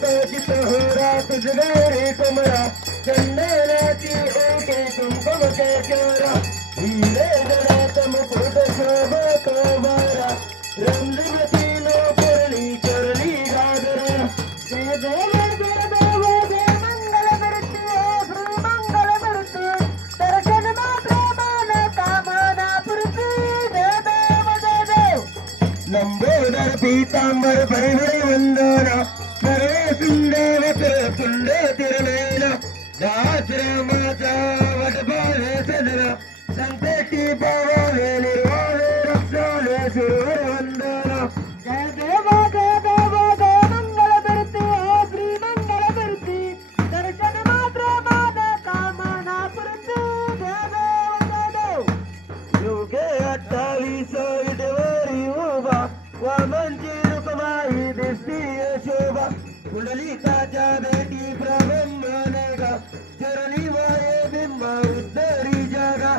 कापाचित होरा तुझगा रे कमरा चंदनाची ओके कुंकमचा चारा हिरे जनातम कोट शोभ कवारा रमजमती नो परली चरली घागरा जय जय लंबोदर पीतांबर परिहरी वंदना. खरे सुंदवते कुंड तिरलेला दाश्रमाचा वटभावे सजरा संतेची पावावे निर्वावे रक्षावे सुरवर वंदना जय देवा जय मंगल धरती दर्शन मात्र मान कामना पुरती जय देवा जय देव योगे बाई दिसती शोभा. पुंडलिकाच्या भेटी ब्रह्म नैगा चरणी वाये बिंबा उत्तरी जगा.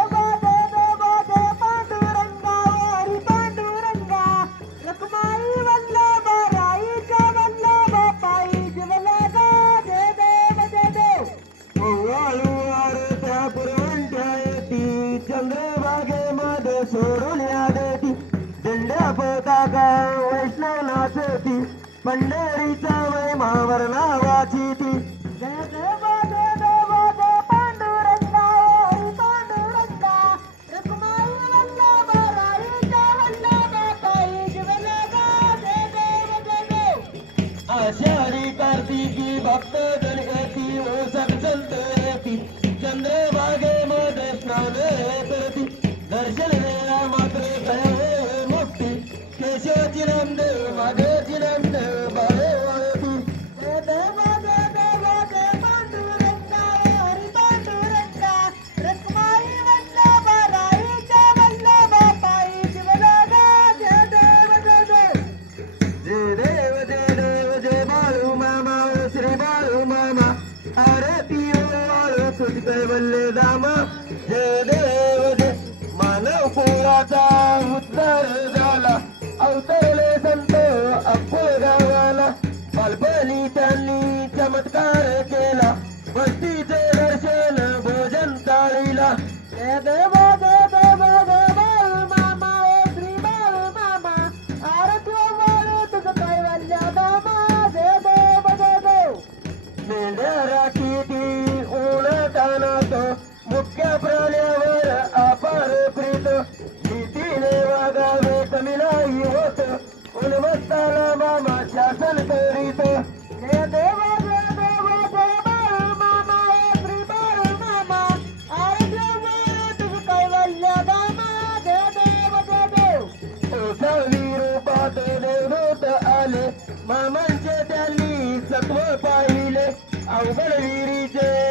पंढरीचा वैमावर नावाची ती आषाढी कार्तिकी भक्त जनगती ओसक संत चंद्रभागे मध स्नान करती दर्शन देव दे उद्धार झाला. अवतरले संत अप्पा गावाला. बालपणी त्यांनी चमत्कार केला. भक्तीचे दर्शन भोजन चाळीला देवा ubar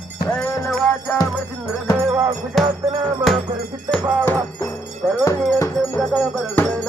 वाचा देवा गुजात नामा परिचित भावा सर्व नियंत्रण जगा बरं